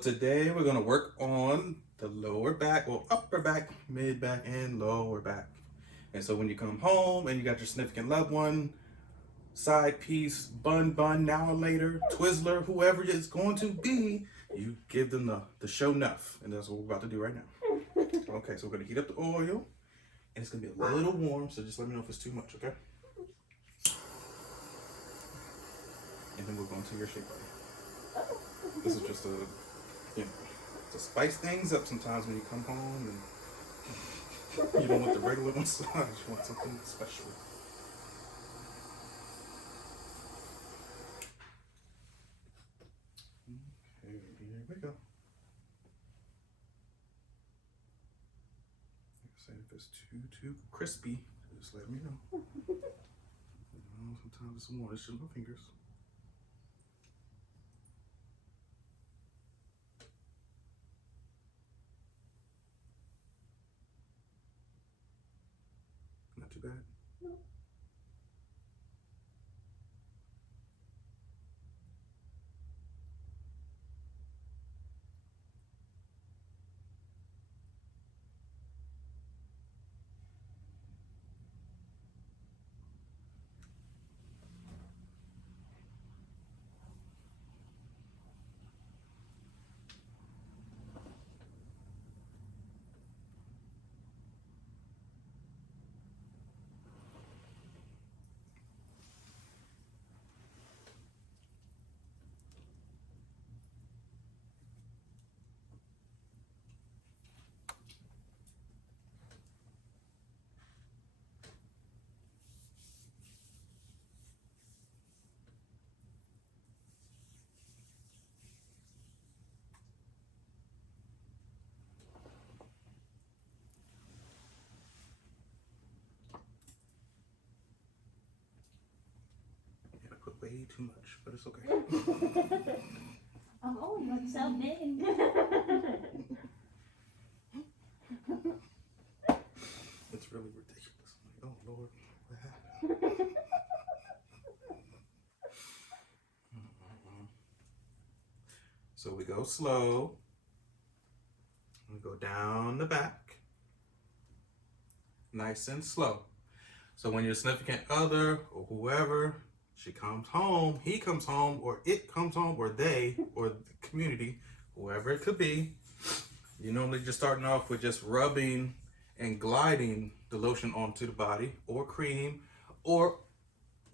Today we're going to work on the lower back, or upper back, mid back, and lower back. And so when you come home and you got your significant loved one, side piece, bun, now or later, Twizzler, whoever it's going to be, you give them the show enough. And that's what we're about to do right now. Okay, so we're going to heat up the oil, and it's going to be a little warm, so just let me know if it's too much, okay? And then we're going to your shape body. This is just to spice things up sometimes when you come home and you don't want the regular massage, you want something special. Okay, here we go. Like I said, if it's too crispy, just let me know. Sometimes it's more, it's just my fingers. Not too bad. Yeah, I put way too much, but it's okay. Oh, that's so big. It's really ridiculous. I'm like, oh Lord, what happened? So we go slow. We go down the back, nice and slow. So when your significant other or whoever, she comes home, he comes home, or it comes home, or they, or the community, whoever it could be, you normally just starting off with just rubbing and gliding the lotion onto the body, or cream, or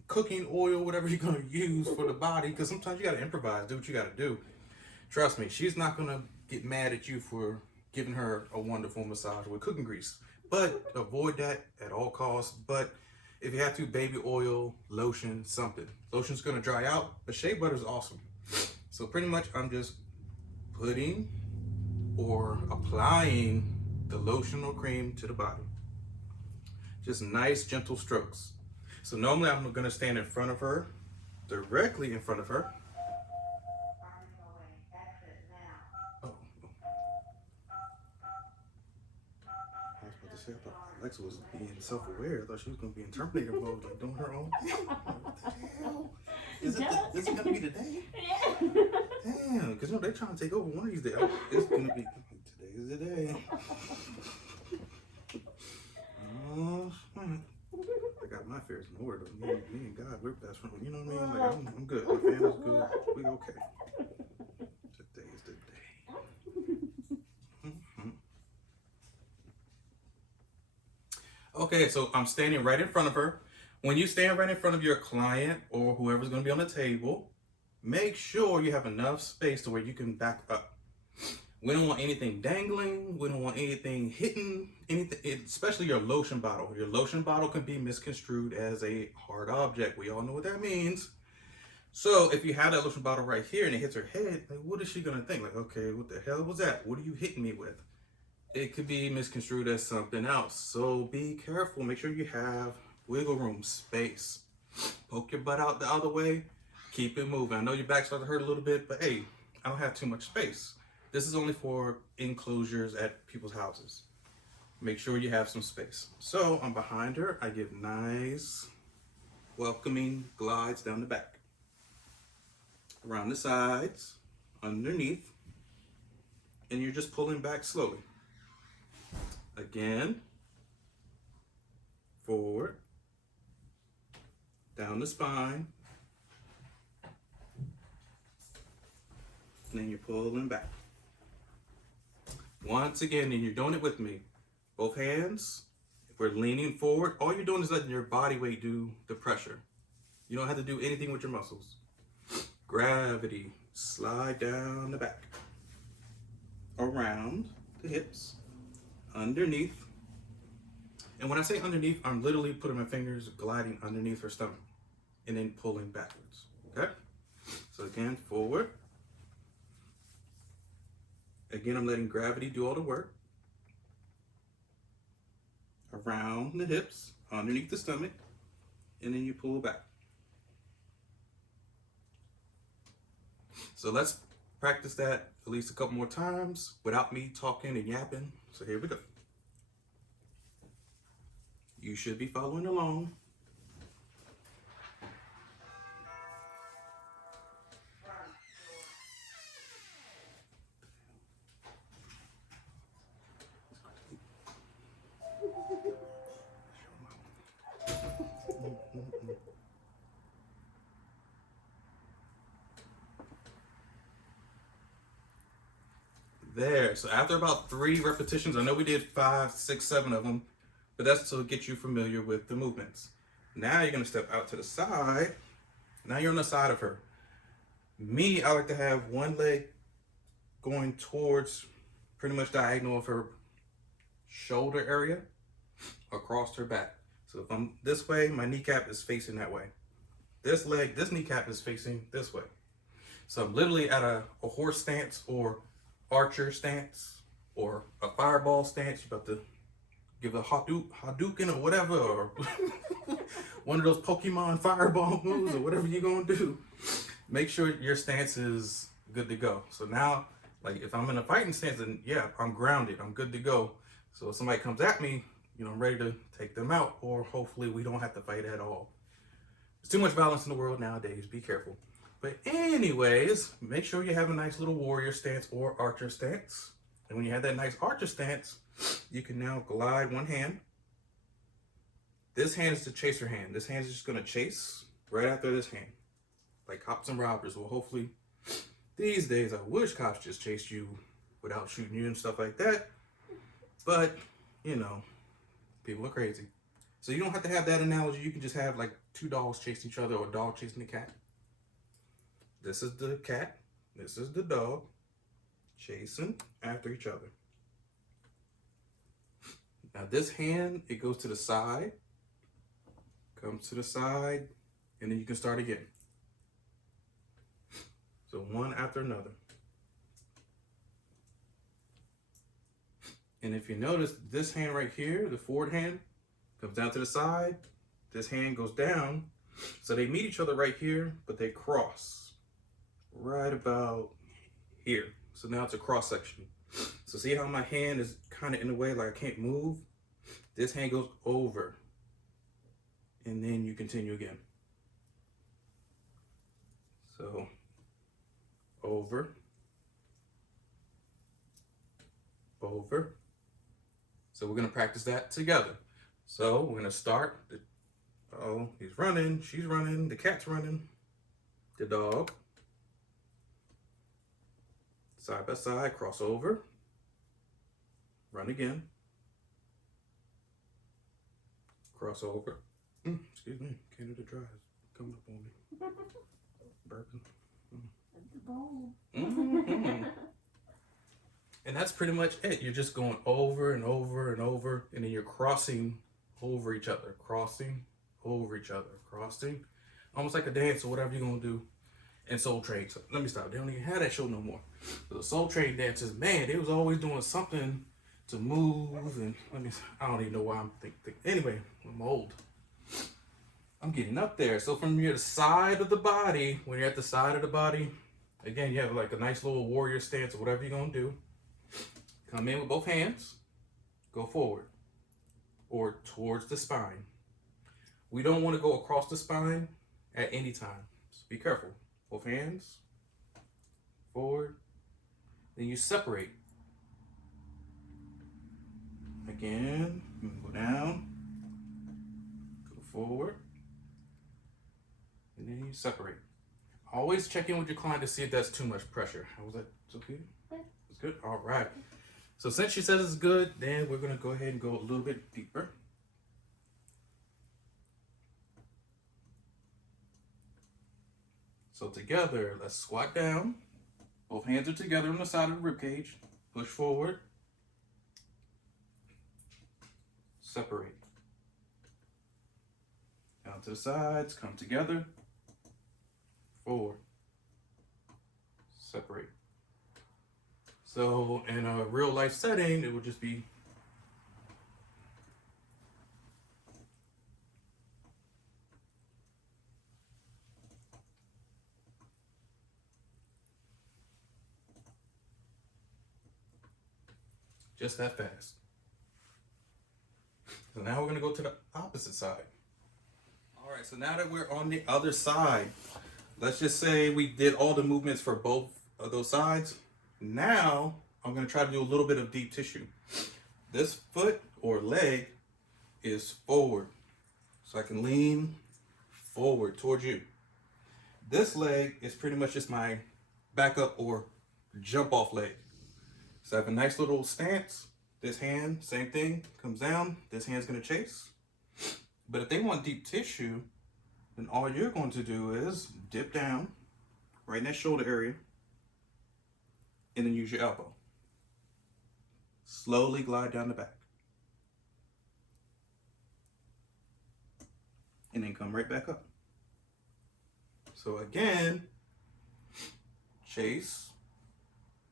cooking oil, whatever you're gonna use for the body, because sometimes you gotta improvise, do what you gotta do. Trust me, she's not gonna get mad at you for giving her a wonderful massage with cooking grease. But avoid that at all costs. But if you have to, baby oil, lotion, something. Lotion's gonna dry out, but shea butter is awesome. So pretty much I'm just putting or applying the lotion or cream to the body. Just nice, gentle strokes. So normally I'm gonna stand in front of her, directly in front of her. Oh, I was about to say, I thought Alexa was being self-aware. I thought she was going to be in Terminator mode, like doing her own. What the hell? Is it going to be today? Damn, because they're trying to take over one of these days. It's going to be, today's the day. Oh, I got my affairs in order. Me and God, we're best friends. You know what I mean? Like, I'm good. My family's good. We okay. Today is the day. Okay, so I'm standing right in front of her. When you stand right in front of your client or whoever's going to be on the table, make sure you have enough space to where you can back up. We don't want anything dangling. We don't want anything hitting, anything, especially your lotion bottle. Your lotion bottle can be misconstrued as a hard object. We all know what that means. So if you have that lotion bottle right here and it hits her head, like, what is she going to think? Like, okay, what the hell was that? What are you hitting me with? It could be misconstrued as something else. So be careful. Make sure you have wiggle room, space. Poke your butt out the other way. Keep it moving. I know your back starts to hurt a little bit, but hey, I don't have too much space. This is only for enclosures at people's houses. Make sure you have some space. So I'm behind her. I give nice, welcoming glides down the back, around the sides, underneath. and you're just pulling back slowly. Again, forward, down the spine, and then you're pulling back. Once again, and you're doing it with me. Both hands, if we're leaning forward, all you're doing is letting your body weight do the pressure. You don't have to do anything with your muscles. Gravity, slide down the back, around the hips, underneath. And when I say underneath, I'm literally putting my fingers gliding underneath her stomach and then pulling backwards, okay? So again, forward. Again, I'm letting gravity do all the work. Around the hips, underneath the stomach, and then you pull back. So let's practice that at least a couple more times without me talking and yapping. So here we go. You should be following along. There, so after about 3 repetitions, I know we did 5, 6, 7 of them, but that's to get you familiar with the movements. Now you're gonna step out to the side. Now you're on the side of her. Me, I like to have one leg going towards pretty much diagonal of her shoulder area across her back. So if I'm this way, my kneecap is facing that way. This leg, this kneecap is facing this way. So I'm literally at a horse stance or archer stance or a fireball stance. You're about to give a Hadouken or whatever, or one of those Pokemon fireball moves or whatever you're gonna do. Make sure your stance is good to go. So now, like if I'm in a fighting stance, then yeah, I'm grounded, I'm good to go. So if somebody comes at me, you know, I'm ready to take them out, or hopefully we don't have to fight at all. There's too much violence in the world nowadays, be careful. But anyways, make sure you have a nice little warrior stance or archer stance. And when you have that nice archer stance, you can now glide one hand. This hand is the chaser hand. This hand is just gonna chase right after this hand. Like cops and robbers. Well, hopefully these days I wish cops just chased you without shooting you and stuff like that. But, you know, people are crazy. So you don't have to have that analogy. You can just have like 2 dogs chasing each other or a dog chasing a cat. This is the cat, this is the dog, chasing after each other. Now this hand, it goes to the side, comes to the side, and then you can start again. So one after another. And if you notice, this hand right here, the forward hand, comes down to the side, this hand goes down, so they meet each other right here, but they cross. Right about here. So now it's a cross section. So see how my hand is kind of in the way, like I can't move? This hand goes over. And then you continue again. So over. Over. So we're going to practice that together. So we're going to start. Oh, he's running, she's running, the cat's running, the dog. Side by side, cross over, run again, cross over. Excuse me, Canada Dry is coming up on me. Burping. And that's pretty much it. You're just going over and over and over, and then you're crossing over each other, crossing over each other, crossing, almost like a dance or whatever you're gonna do. And Soul Train. So let me stop. They don't even have that show no more. So the Soul Train dancers, man, they was always doing something to move. And I don't even know why I'm thinking. Anyway, I'm old. I'm getting up there. So from your side of the body, when you're at the side of the body, again, you have like a nice little warrior stance or whatever you're gonna do. Come in with both hands, go forward or towards the spine. We don't want to go across the spine at any time. So be careful. Both hands, forward. Then you separate again, you can go down, go forward, and then you separate. Always check in with your client to see if that's too much pressure. How was that? It's okay? It's good? All right. So since she says it's good, then we're gonna go ahead and go a little bit deeper. So together, let's squat down. Both hands are together on the side of the rib cage. Push forward. Separate. Down to the sides, come together. Forward. Separate. So in a real life setting, it would just be just that fast. So now we're gonna go to the opposite side. All right, so now that we're on the other side, let's just say we did all the movements for both of those sides. Now I'm gonna try to do a little bit of deep tissue. This foot or leg is forward. So I can lean forward towards you. This leg is pretty much just my backup or jump off leg. So I have a nice little stance. This hand, same thing, comes down. This hand's gonna chase. But if they want deep tissue, then all you're going to do is dip down right in that shoulder area and then use your elbow. Slowly glide down the back. And then come right back up. So again, chase.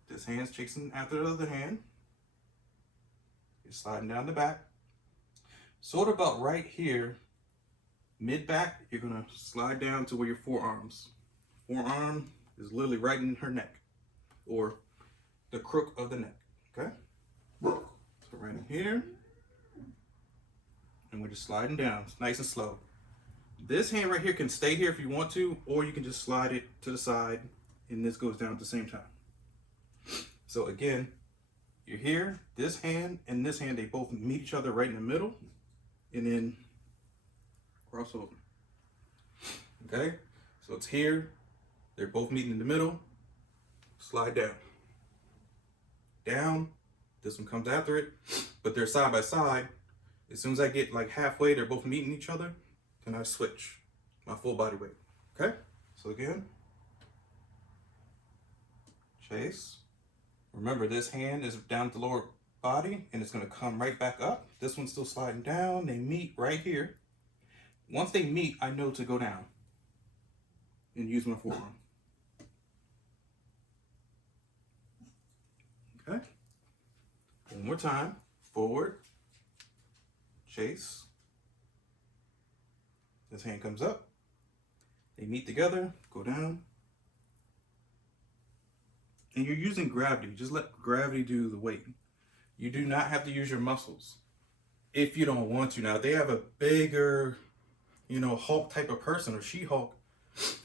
This hand's chasing after the other hand. You're sliding down the back. Sort of about right here, mid-back, you're gonna slide down to where your forearm is literally right in her neck, or the crook of the neck, okay? So right in here, and we're just sliding down, it's nice and slow. This hand right here can stay here if you want to, or you can just slide it to the side, and this goes down at the same time. So again, you're here, this hand and this hand, they both meet each other right in the middle, and then cross over. Okay, so it's here, they're both meeting in the middle, slide down. Down, this one comes after it, but they're side by side. As soon as I get like halfway, they're both meeting each other, then I switch my full body weight. Okay, so again, chase. Remember, this hand is down at the lower body and it's gonna come right back up. This one's still sliding down, they meet right here. Once they meet, I know to go down and use my forearm. Okay, one more time, forward, chase. This hand comes up, they meet together, go down. And you're using gravity, just let gravity do the weight. You do not have to use your muscles if you don't want to. Now, if they have a bigger, Hulk type of person or She-Hulk,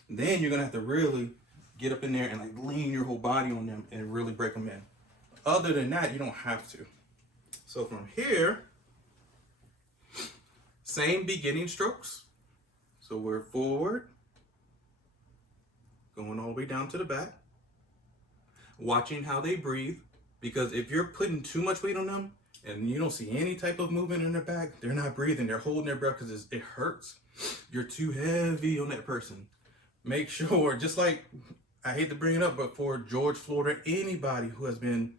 then you're gonna have to really get up in there and like lean your whole body on them and really break them in. Other than that, you don't have to. So from here, same beginning strokes. So we're forward, going all the way down to the back, watching how they breathe, because if you're putting too much weight on them and you don't see any type of movement in their back, they're not breathing, they're holding their breath because it hurts. You're too heavy on that person. Make sure, just like, I hate to bring it up, but for George Floyd or anybody who has been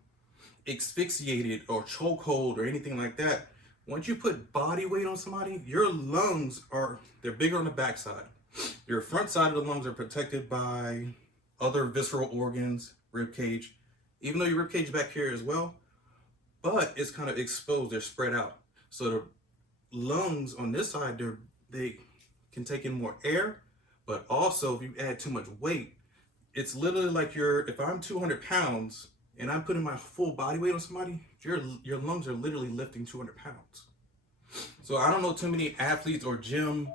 asphyxiated or chokehold or anything like that, once you put body weight on somebody, your lungs they're bigger on the back side. Your front side of the lungs are protected by other visceral organs, rib cage, even though your rib cage is back here as well, but it's kind of exposed, they're spread out. So the lungs on this side, they can take in more air, but also if you add too much weight, it's literally like if I'm 200 pounds and I'm putting my full body weight on somebody, your lungs are literally lifting 200 pounds. So I don't know too many athletes or gym,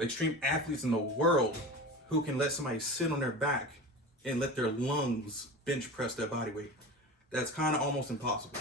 extreme athletes in the world who can let somebody sit on their back and let their lungs bench press their body weight. That's kind of almost impossible.